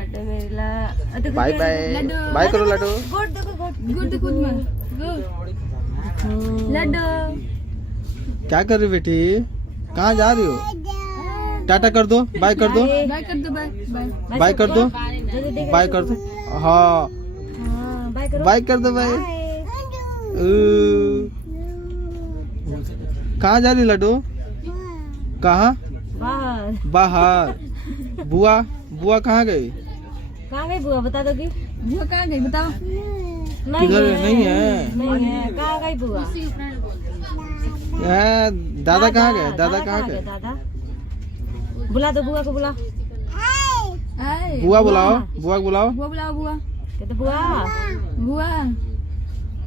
लड्डू मेरा bye bye bye करो Laddu. Good देखो गुड गुड लड्डू क्या कर रही बेटी, कहाँ जा रही हो? टाटा कर दो, बाय कर दो, बाय कर दो, बाय कर दो, बाय कर दो। हाँ बाय कर दो बाय। कहाँ जा रही लड्डू? कहाँ? बाहर। बुआ बुआ कहाँ गई? कहाँ गई बुआ बता दो कि बुआ कहाँ गई बताओ। किधर नहीं है? नहीं है, कहाँ गई बुआ? दादा कहाँ गए? दादा कहाँ गए? दादा बुला दो बुआ को, बुला बुआ बुलाओ, बुआ को बुलाओ, बुआ बुलाओ, बुआ कहते बुआ बुआ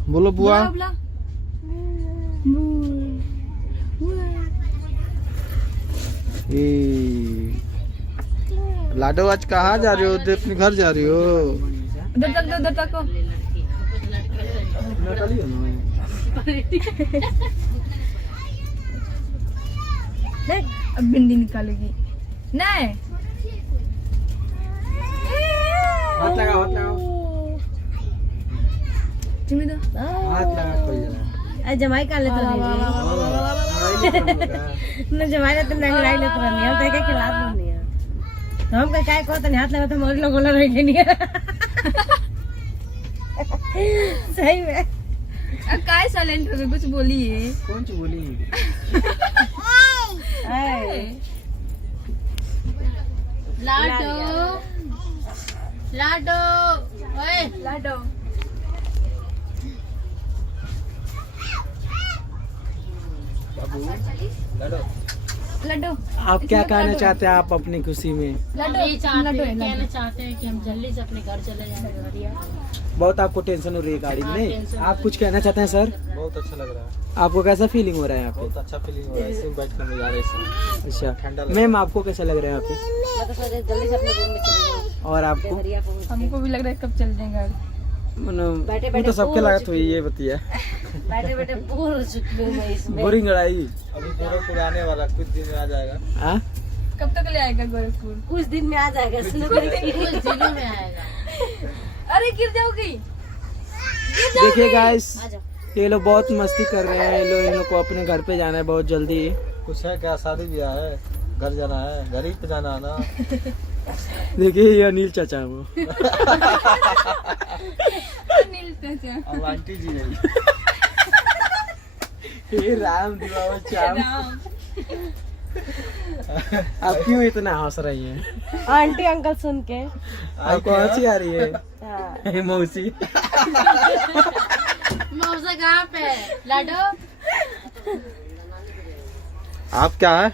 बोलो बुआ। बुला लाडो आज कहाँ जा रही हो? अपने घर जा रही हो? उधर तक अब भिंडी निकालेगी नहीं। हाथ लगाओ, हाथ लगाओ, चिमी दो हाथ लगा कोई जरा। जमाई का लेते न जमाई लेते नहीं लाई लेते नहीं हम क्या खिला नहीं है तो हम क्या को तो हाथ लगा तो मोर लोग बोला रह गई नहीं सही में काय साइलेंट हो गए कुछ बोलिए। कौन सी बोली? लाडो लाडो ओए लाडो लड्डू आप क्या कहना चाहते हैं आप अपनी खुशी में? कहना चाहते हैं कि हम जल्दी से अपने घर चले जाएं। बहुत आपको टेंशन हो रही है गाड़ी में, नहीं? आप कुछ कहना चाहते हैं सर? बहुत अच्छा लग रहा है। आपको कैसा फीलिंग हो रहा है यहाँ पे? बहुत अच्छा फीलिंग हो रहा है, सिम बैठ कर नजारे से। अच्छा मैम आपको कैसा लग रहा है यहाँ पे? जल्दी से अपने रूम में चले जाएं। और आपको? हमको भी लग रहा है कब चल जाएंगे। बैठे तो सबके लागत हुई ये बतिया। बैठे बैठे बोर हो चुकी हूँ मैं इसमें। बोरिंग लड़ाई अभी गोरखपुर आने वाला, कुछ दिन में आ जाएगा। हाँ कब तक ले आएगा गोरखपुर? कुछ दिन में आ जाएगा, कुछ दिनों में आएगा। अरे गिर जाओगी। देखिए गाइस ये लोग बहुत मस्ती कर रहे हैं, इन लोग को अपने घर पे जाना है बहुत जल्दी। कुछ है क्या? शादी ब्याह है, घर जाना है, घर ही पे जाना है ना। देखिए ये अनिल चाचा है वो। अनिल चाचा अब आंटी जी है। हे राम दिवाओ चाम। आप क्यों इतना हंस रही हैं? आंटी अंकल सुन के आपको हंसी आ रही है? मौसी मौसा कहाँ पे? लाडो आप क्या है?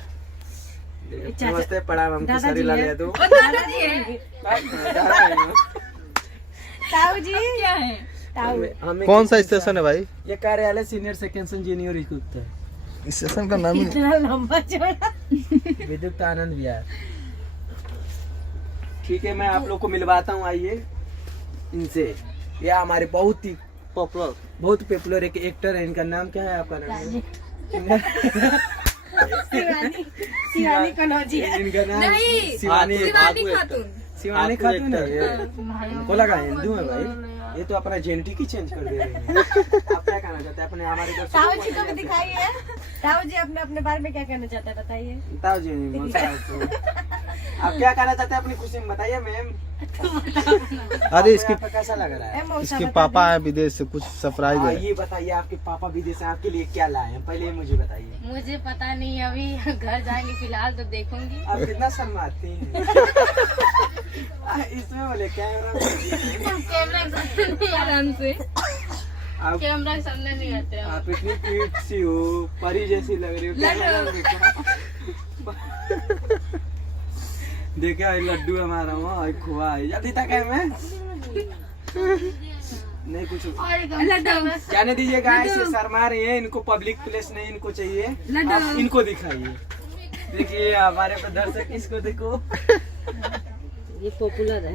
नमस्ते प्रणाम, हमको सरी ला लिया तू। ताऊ जी क्या है? कौन सा स्टेशन है भाई? ये कार्यालय सीनियर सेकेंड जूनियर युक्त है। स्टेशन का नाम इतना लंबा चौड़ा। विद्युत आनंद विहार। ठीक है मैं आप लोग को मिलवाता हूँ, आइए इनसे। ये हमारे बहुत ही पॉपुलर एक एक्टर है, इनका नाम क्या है? आपका नाम? शिवानी कनौजिया। इनका नाम नहीं, शिवानी खातून। शिवानी खातून है ये। को लगा हिंदू है भाई, ये तो अपना जेनेटिक ही चेंज कर दे रहे हैं। आप क्या कहना चाहते हैं अपने हमारे ताऊ जी को भी दिखाइए। ताऊ जी अपने अपने बारे में क्या कहना चाहते हैं बताइए। ताऊ जी आप क्या कहना चाहते हैं अपनी खुशी में बताइए मैम। अरे इसके आपका कैसा लग रहा है? इसके पापा है विदेश से, कुछ सरप्राइज है। ये बताइए आपके पापा विदेश से आपके लिए क्या लाए हैं, पहले मुझे बताइए। मुझे पता नहीं, अभी घर जाएंगे फिलहाल तो देखूंगी। आप कितना शर्माती हैं। इसमें बोले कैमरा आराम से आप कैमरा के सामने नहीं आते हैं। आप इतनी क्यूट सी हो, परी जैसी लग रही हो। कैमरा में देखे भाई लड्डू हमारा वो खुआ है अभी तक है मैं नहीं कुछ जाने दीजिए गाइस, ये शर्मा रही है, इनको पब्लिक प्लेस नहीं इनको चाहिए, आप इनको दिखाइए। देखिए हमारे पे दर्शक इसको देखो, ये पॉपुलर है,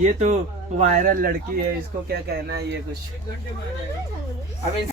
ये तो वायरल लड़की है, इसको क्या कहना है ये कुछ अब